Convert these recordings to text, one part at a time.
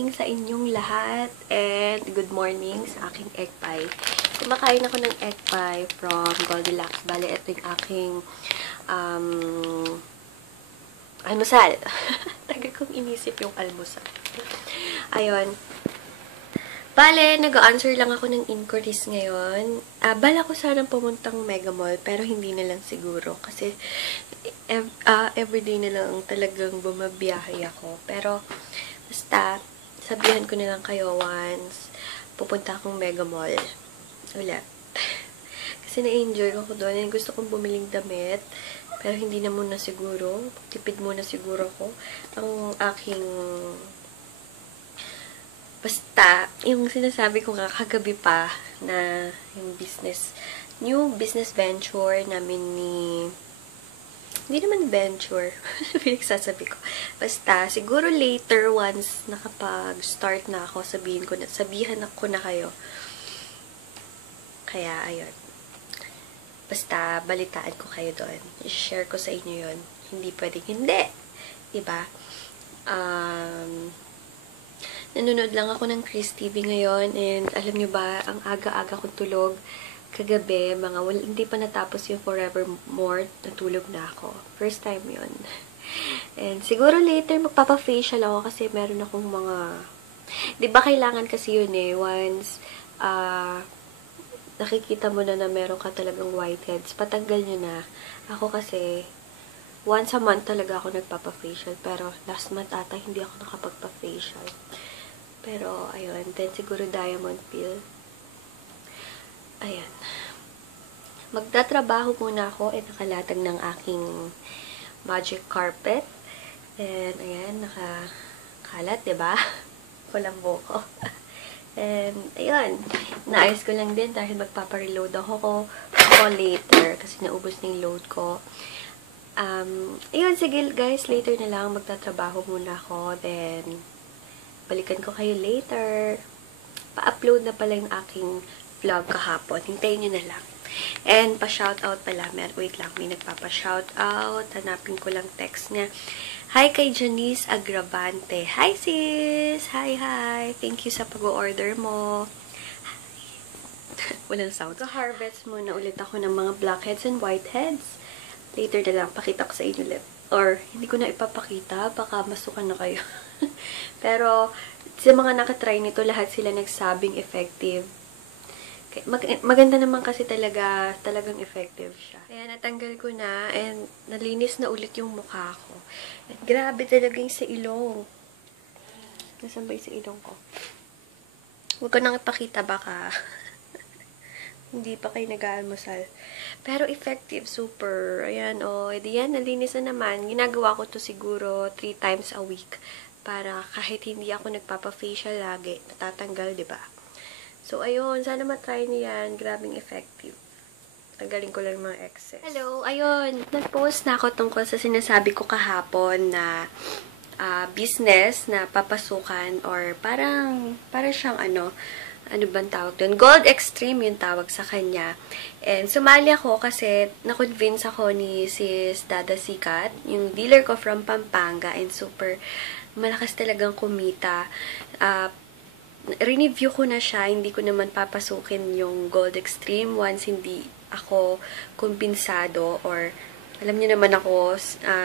morning sa inyong lahat and good morning sa aking egg pie. Kumakain ako ng egg pie from Goldilocks. Bale, ito yung aking almusal. Tagal kong inisip yung almusal. Ayun. Bale, nag-answer lang ako ng inquiries ngayon. Bala ko sanang pumuntang Mega Mall, pero hindi na lang siguro. Kasi, everyday na lang talagang bumabiyahe ako. Pero, basta, sabihan ko na lang kayo once pupunta akong Mega Mall. Ulit. Kasi na-enjoy ko doon. And gusto kong bumiling damit. Pero hindi na muna siguro. Tipid muna siguro ako. Ang aking basta, yung sinasabi ko nga kagabi pa na yung new business venture namin hindi naman venture, pinagsasabi ko. Basta, siguro later once nakapag-start na ako, sabihan ako na kayo. Kaya, ayun. Basta, balitaan ko kayo doon. I-share ko sa inyo yun. Hindi pwedeng hindi. Diba? Nanonood lang ako ng Chris TV ngayon and alam nyo ba, ang aga-aga kong tulog kagabi, hindi pa natapos yung Forevermore, natulog na ako. First time yun. And siguro later magpapa-facial ako kasi meron akong di ba kailangan kasi yun once nakikita mo na meron ka talagang whiteheads, patanggal nyo na. Ako kasi once a month talaga ako nagpapa-facial, pero last month ata hindi ako nakapagpa-facial. Pero, ayun. Then, siguro diamond peel. Ayan. Magtatrabaho muna ako. Nakalatag ng aking magic carpet. And, ayan. Nakakalat, diba? Walang buko. And, ayun. Naayos ko lang din dahil magpapareload ako later. Kasi naubos na yung load ko. Ayun. Sige, guys. Later na lang. Magtatrabaho muna ako. Then, balikan ko kayo later. Pa-upload na pala yung aking vlog kahapon. Hintayin nyo na lang. And, pa-shoutout pala. Wait lang, may nagpapa-shoutout. Hanapin ko lang text niya. Hi kay Janice Agravante. Hi sis! Hi! Thank you sa pag-order mo. Walang sound. Ka-harvest muna ulit ako ng mga blackheads and whiteheads. Later na lang, pakita ko sa inyo ulit. Or, hindi ko na ipapakita. Baka masukan na kayo. Pero, sa mga nakatry nito, lahat sila nagsabing effective. Maganda naman kasi talagang effective siya. Kaya natanggal ko na and nalinis na ulit yung mukha ko. And grabe talaga yung sa ilong. Nasaan ba yung sa ilong ko? Huwag ko nang ipakita baka hindi pa kayo nag-aalmusal. Pero effective, super. Ayan, edi yan, nalinis na naman. Ginagawa ko to siguro 3 times a week. Para kahit hindi ako nagpapa-facial lagi, natatanggal, diba? So, ayun. Sana matry niyo yan. Grabing effective. Tanggalin ko lang mga excess. Hello! Ayun. Nag-post na ako tungkol sa sinasabi ko kahapon na business na papasukan or parang siyang ano bang tawag doon? Gold Extreme yung tawag sa kanya. And sumali ako kasi na-convince ako ni Sis Dada Sikat, yung dealer ko from Pampanga, and super malakas talagang kumita. Review ko na siya, hindi ko naman papasukin yung Gold Extreme once hindi ako kumbensado or alam niyo naman ako,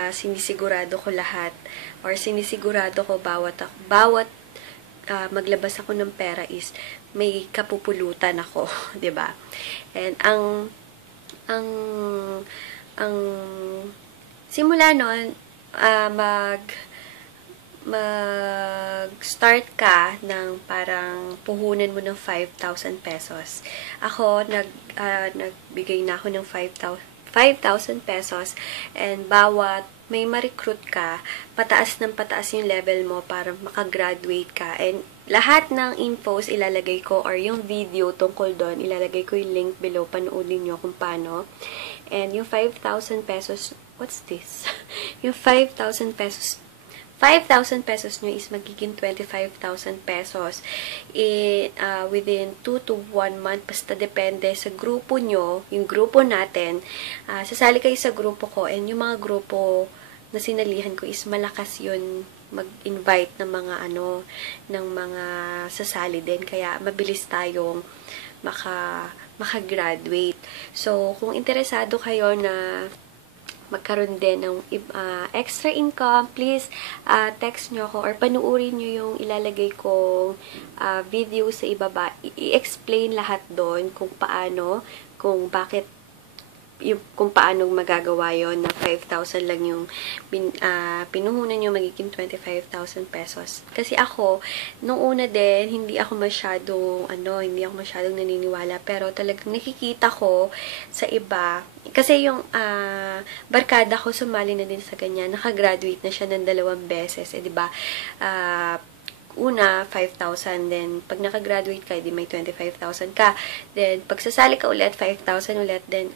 sinisigurado ko lahat or sinisigurado ko bawat maglabas ako ng pera is may kapupulutan ako, 'di ba? And ang simula noon mag-start ka ng parang puhunan mo ng 5,000 pesos. Ako, nagbigay na ako ng 5,000 pesos and bawat may ma-recruit ka, pataas ng pataas yung level mo para makagraduate ka. And lahat ng infos ilalagay ko or yung video tungkol doon, ilalagay ko yung link below, panoodin nyo kung paano. And yung 5,000 pesos, what's this? Yung 5,000 pesos nyo is magiging 25,000 pesos within 2 to 1 month. Basta depende sa grupo nyo, yung grupo natin. Sasali kayo sa grupo ko and yung mga grupo na sinalihan ko is malakas yun mag-invite ng mga ng mga sasali din. Kaya mabilis tayong makagraduate. So, kung interesado kayo na magkaroon din ng extra income, please text nyo ako or panuorin nyo yung ilalagay kong video sa ibaba. I-explain lahat doon kung paano, kung paano magagawa yon na 5,000 lang yung pinuhunan nyo, magiging 25,000 pesos. Kasi ako, nung una din, hindi ako masyadong naniniwala, pero talagang nakikita ko sa iba, kasi yung barkada ko sumali na din sa ganyan, nakagraduate na siya ng 2 beses, diba? Una, 5,000, then pag nakagraduate ka, di may 25,000 ka, then pag sasali ka ulit, 5,000 ulit, then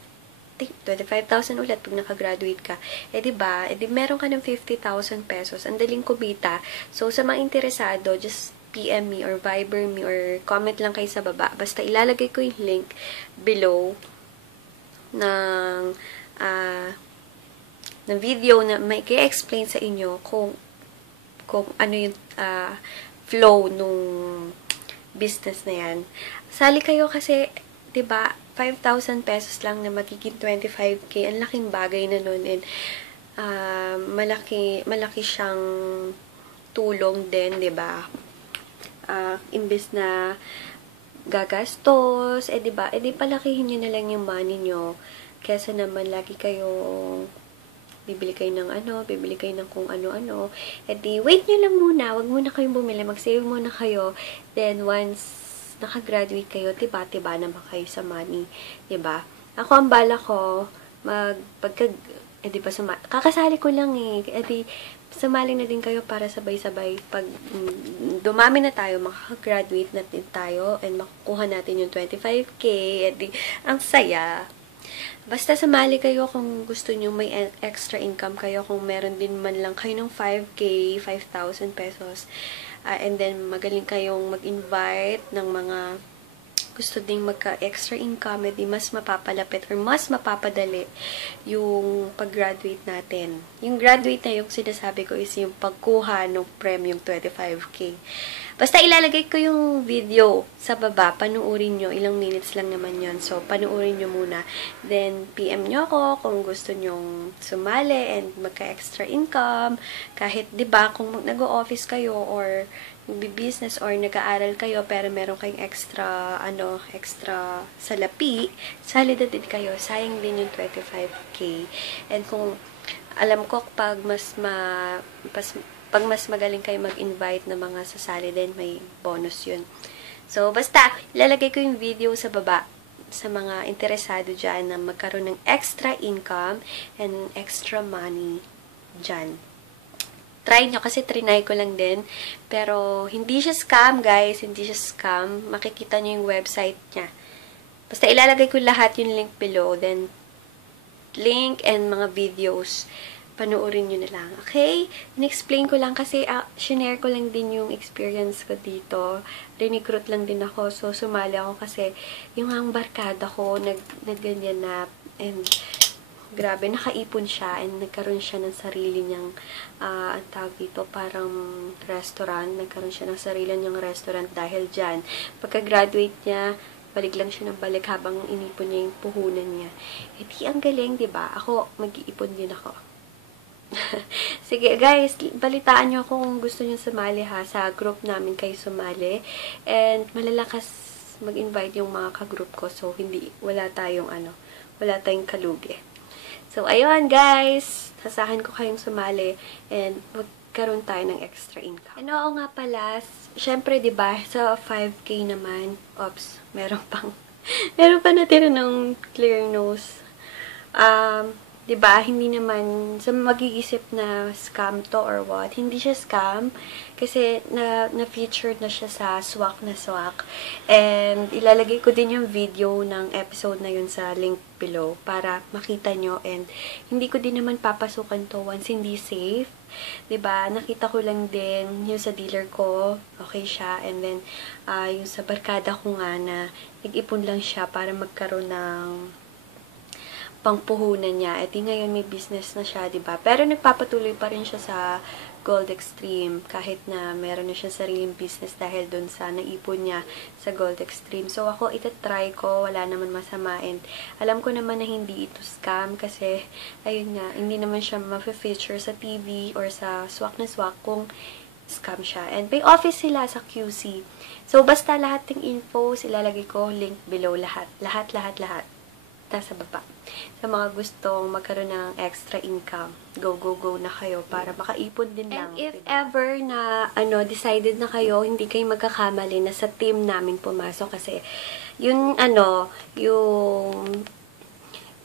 25,000 ulit pag nakagraduate ka. Diba? Meron ka ng 50,000 pesos. Ang daling kumita. So, sa mga interesado, just PM me or Viber me or comment lang kayo sa baba. Basta ilalagay ko yung link below ng video na may i-explain sa inyo kung ano yung flow nung business na yan. Sali kayo kasi, diba, 5,000 pesos lang na magiging 25K. Ang laking bagay na nun. And malaki siyang tulong din, diba? Imbes na gagastos, diba? Di palakihin nyo na lang yung money nyo. Kesa naman lagi kayong bibili kayo ng kung ano-ano. Wait nyo lang muna. Wag muna kayong bumili. Mag-save muna kayo. Then, once nakagraduate kayo, tiba-tiba naman kayo sa money. Diba? Ako, ang bala ko, kakasali ko lang sumali na din kayo para sabay-sabay. Pag dumami na tayo, makagraduate na din tayo, and makukuha natin yung 25K, ang saya. Basta sumali kayo kung gusto nyo may extra income kayo, kung meron din man lang kayo ng 5K, 5,000 pesos. And then, magaling kayong mag-invite ng mga gusto ding magka-extra income, mas mapapalapit or mas mapapadali yung pag-graduate natin. Yung graduate na yung sinasabi ko is yung pagkuha ng premium 25K. Basta ilalagay ko yung video sa baba, panuorin nyo, ilang minutes lang naman yon. So, panuorin nyo muna. Then, PM nyo ako kung gusto nyong sumali and magka-extra income. Kahit, diba, kung nag-o-office kayo or nagbi-business or nag-aaral kayo pero meron kayong extra salapi, sali na din kayo. Sayang din yung 25K. And kung alam ko pag mas magaling kayo mag-invite ng mga sasali din, may bonus yun. So, basta, ilalagay ko yung video sa baba sa mga interesado dyan na magkaroon ng extra income and extra money dyan. Try nyo kasi trinay ko lang din. Pero, hindi siya scam, guys. Hindi siya scam. Makikita nyo yung website niya. Basta ilalagay ko lahat yung link below. Then, link and mga videos. Panoorin nyo na lang. Okay? In-explain ko lang kasi shinare ko lang din yung experience ko dito. Recruit lang din ako. So, sumali ako kasi yung ang barkada ko nagganyan na. And, grabe, nakaipon siya and nagkaroon siya ng sarili niyang ang tawag dito, parang restaurant. Nagkaroon siya ng sarili niyang restaurant dahil dyan. Pagka-graduate niya, balik lang siya ng balik habang inipon niya yung puhunan niya. Ang galing, diba? Ako, mag-iipon din ako. Sige, guys, balitaan niyo ako kung gusto niyo sumali ha. Sa group namin kayo sumali. And malalakas mag-invite yung mga ka-group ko. So, wala tayong kalugi. So, ayun guys, sasahan ko kayong sumali and magkaroon tayo ng extra income. And oo nga pala, syempre diba, sa 5K naman, meron pa natira ng clear nose. Diba, hindi naman, sa mag-iisip na scam to or what, hindi siya scam, kasi na-featured na siya sa swak na swak. And, ilalagay ko din yung video ng episode na yun sa link below, para makita nyo, and hindi ko din naman papasukan to once hindi safe. Diba, nakita ko lang din yung sa dealer ko, okay siya, and then, yung sa barkada ko nga na, nag-ipon lang siya para magkaroon ng pangpuhunan niya. Ngayon may business na siya, diba? Pero nagpapatuloy pa rin siya sa Gold Extreme kahit na meron na siya sariling business dahil dun sa naipon niya sa Gold Extreme. So, ako itatry ko, wala naman masama, and alam ko naman na hindi ito scam kasi, ayun nga, hindi naman siya ma-feature sa TV or sa swak na swak kung scam siya. And may office sila sa QC. So, basta lahat ng info, ilalagay ko, link below lahat. Lahat. Nasa baba. Sa mga gustong magkaroon ng extra income, go na kayo para makaipon din lang. And if ever na, decided na kayo, hindi kayo magkakamali na sa team namin pumasok kasi, yung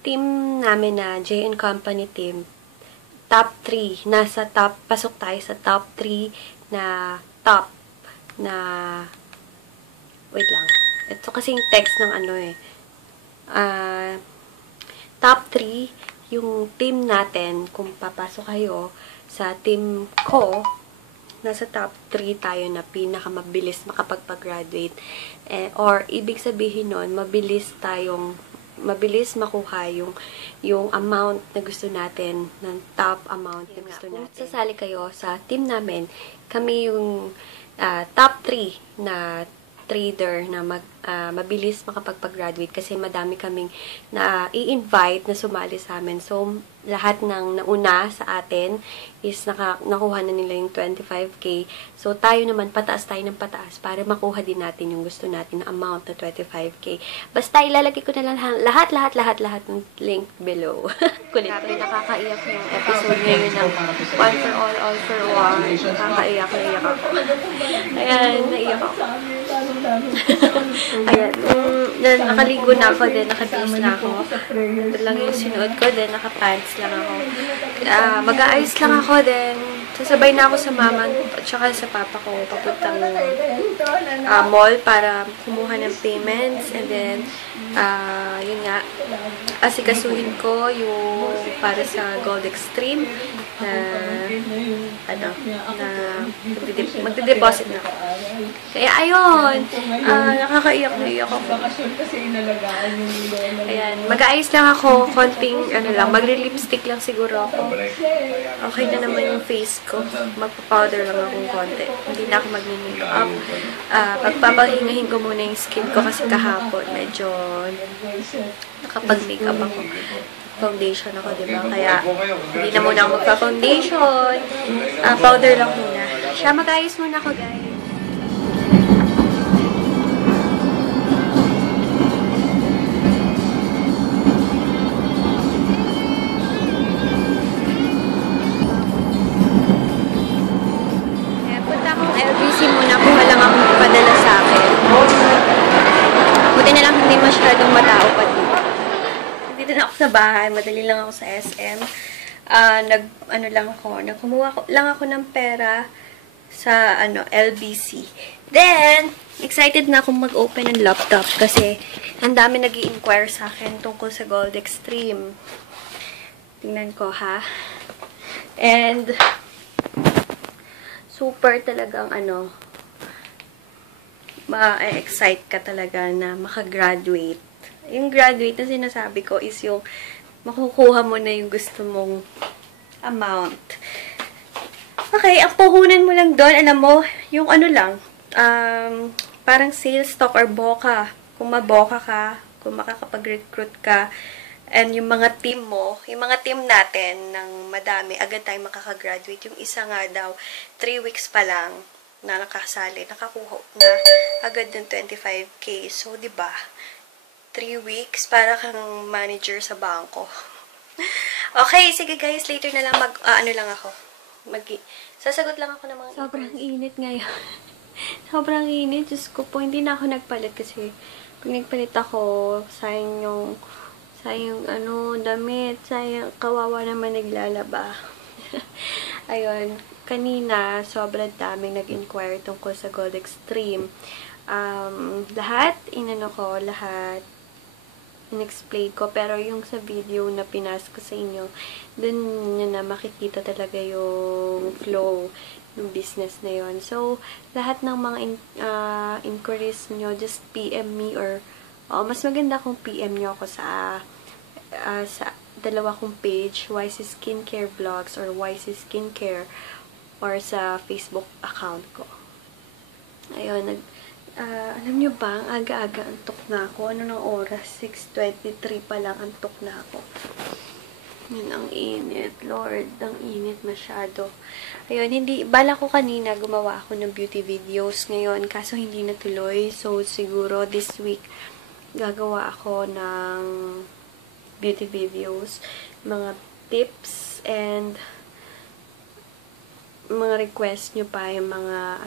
team namin na J & Company team, top 3, pasok tayo sa top 3 na wait lang. Ito kasing text ng top 3, yung team natin, kung papasok kayo sa team ko, nasa top 3 tayo na pinakamabilis makapagpag-graduate. Or, ibig sabihin nun, mabilis makuha yung amount na gusto natin, ng top amount na gusto natin. Kung sasali kayo sa team namin, kami yung top 3 na trader na mabilis makapagpag-graduate kasi madami kaming i-invite na sumali sa amin. So, lahat ng nauna sa atin is nakuha na nila yung 25K. So, tayo naman, pataas tayo ng pataas para makuha din natin yung gusto natin na amount na 25K. Basta ilalagay ko na lang lahat ng link below. Kulit. Grabe, nakakaiyak yung episode ngayon ng One for All for One. Nakakaiyak, naiyak ako. Ayan, naiyak ako. Ayan, nakaligo na ako, then nakabihis na ako. Ito lang yung sinuot ko, then nakapants lang ako. Mag-aayos lang ako, then sasabay na ako sa mama at saka sa papa ko papuntang mall para kumuha ng payments, and then yun nga, asikasuhin ko yung para sa Gold Extreme na magde-deposit na ako. Kaya ayun, nakakaiyak na iyak ako. Ayan, mag-aayos lang ako, konting magre-lipstick lang siguro ako. Okay na naman yung face ko. Magpa-powder lang akong konti. Hindi na ako mag-makeup. Pagpapahingahin ko muna yung skin ko kasi kahapon medyo nakapag-makeup ako. Foundation ako, diba? Kaya, hindi na muna ako magpa-foundation. Powder lang muna. Siya, mag-ayos muna ako, guys. Kaya, punta akong LBC muna kung walang akong padala sa akin. Buti na lang hindi masyadong matao pa dito. Dito na ako sa bahay, madali lang ako sa SM. Kumuha lang ako ng pera sa LBC. Then, excited na akong mag-open ng laptop kasi ang dami nag-i-inquire sa akin tungkol sa Gold Extreme. Tingnan ko, ha? And, super talagang ma-excite ka talaga na makagraduate. Yung graduate na sinasabi ko is yung makukuha mo na yung gusto mong amount. Okay, ang puhunan mo lang doon, alam mo, yung parang sales stock or boka. Kung maboka ka, kung makakapag-recruit ka, and yung mga team mo, yung mga team natin ng madami, agad tayong makakagraduate. Yung isa nga daw, 3 weeks pa lang na nakasali, nakakuha na agad ng 25K. So, diba? 3 weeks para kang manager sa bangko. Okay, sige guys, later na lang sasagot lang ako ng mga sobrang init ngayon. Sobrang init, Diyos ko po, hindi na ako nagpalit kasi pag nagpalit ako, sayang yung damit, sayang, kawawa naman naglalaba. Ayun, kanina, sobrang daming nag-inquire tungkol sa Gold Extreme. Lahat in-explain ko, pero yung sa video na pinas ko sa inyo, dun na makikita talaga yung flow ng business na yon. So, lahat ng mga inquiries nyo, just PM me or mas maganda kung PM nyo ako sa dalawa kong page, YC Skincare Vlogs or YC Skincare or sa Facebook account ko. Ayun, alam nyo ba, ang aga-aga antok na ako. Ano ng oras? 6:23 pa lang antok na ako. Yun, ang init. Lord, ang init masyado. Ayun, bala ko kanina gumawa ako ng beauty videos ngayon, kaso hindi natuloy. So, siguro this week, gagawa ako ng beauty videos. Mga tips and mga request nyo pa, yung mga,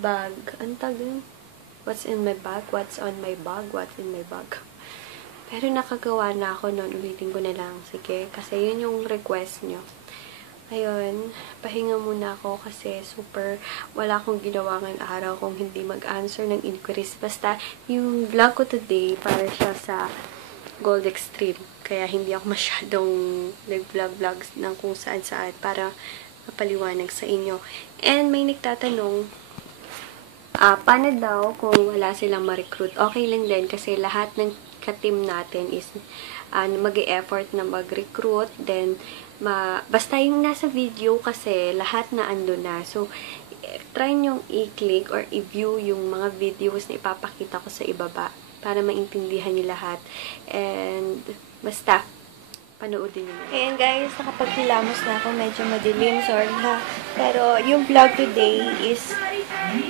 bag. Ang tagal? What's in my bag? What's on my bag? What's in my bag? Pero nakagawa na ako noon. Ulitin ko na lang. Sige. Kasi yun yung request nyo. Ayun. Pahinga muna ako kasi super wala akong ginawa ngayong araw kung hindi mag-answer ng inquiries. Basta yung vlog ko today para siya sa Gold Extreme. Kaya hindi ako masyadong nag-vlogs ng kung saan-saan para mapaliwanag sa inyo. And may nagtatanong, paano daw kung wala silang ma-recruit? Okay lang din kasi lahat ng ka-team natin is mag-e-effort na mag-recruit. Then, basta yung nasa video kasi lahat na ando na. So, try nyong i-click or i-view yung mga videos na ipapakita ko sa ibaba para maintindihan nyo lahat. And, basta, panoodin nyo. Ayan guys, nakapagkilamos na ako. Medyo madilim, sorry ha. Pero, yung vlog today is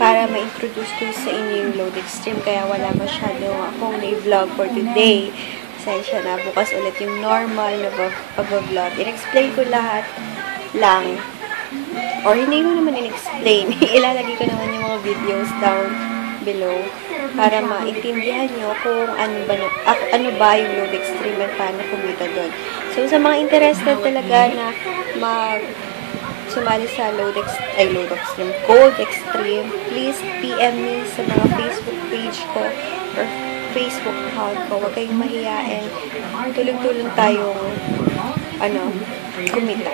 para ma-introduce ko sa inyo yung Load Extreme. Kaya wala masyado akong na-vlog for today. Pasensya na. Bukas ulit yung normal na pag-vlog. In-explain ko lahat lang. Or hindi ko naman in-explain. Ilalagay ko naman yung mga videos down below para maintindihan nyo kung ano ba yung Load Extreme at paano kumita doon. So, sa mga interested talaga na sumali sa Gold Extreme, please PM me sa mga Facebook page ko or Facebook account ko. Huwag kayong mahiyain. Tulong-tulong tayong kumita.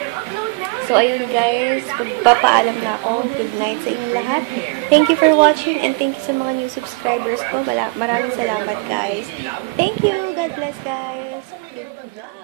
So, ayun guys, magpapaalam na ako. Good night sa inyong lahat. Thank you for watching and thank you sa mga new subscribers ko. Maraming salamat guys. Thank you. God bless guys. Good night.